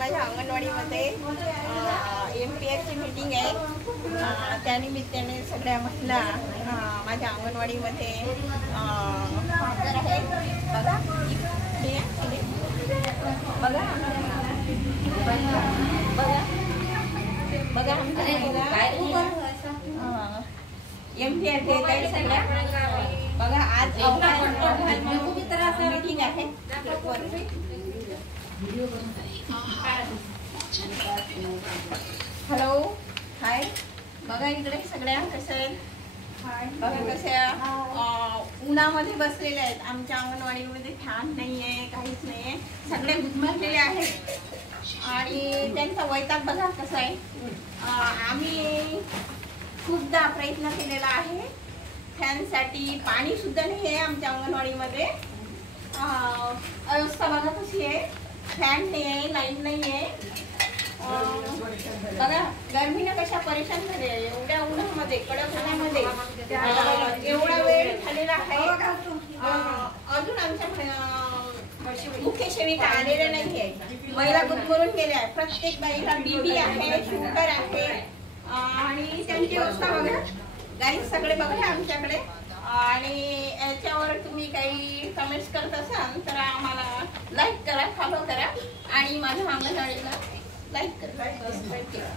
माझ्या अंगणवाडीमध्ये MPRची मीटिंग आहे. त्यानिमित्ताने सगळ्या महिला माझ्या अंगणवाडीमध्ये हजर आहेत. बघा बघा बघा बघा आमच्या MPR घेत आहे सगळ्या. बघा आज मीटिंग आहे. Hello hi. बघा इकडे सगळ्या कशा आहेत. बघा कशा उन्हामध्ये बसलेल्या आहेत. आमच्या अंगणवाडीमध्ये फॅन नाही आहे, काहीच नाही आहे. सगळे गुदमरलेले आहेत आणि त्यांचा वैताग बघा कसा आहे. आम्ही खूपदा प्रयत्न केलेला आहे फॅनसाठी. पाणी सुद्धा नाही आहे आमच्या अंगणवाडीमध्ये. अवस्था बघा कशी आहे. फॅन नाही आहे, लाईट नाही आहे. बघा गर्मीने कशा परेशान झाले. एवढ्या उन्हामध्ये, कडक उन्हामध्ये एवढा वेळ झालेला आहे. अजून आमच्या मुख्य सेविका आलेल्या नाही आहे. महिला गुदमरून गेल्या आहे. प्रत्येक बाईला बीपी आहे, शुगर आहे आणि त्यांची अवस्था बघा. गाईज सगळे बघा आमच्याकडे. आणि याच्यावर तुम्ही काही कमेंट्स करत असाल तर आम्हाला लाईक करा, फॉलो करा आणि माझ्या अंगणवाडीला लाईक करा.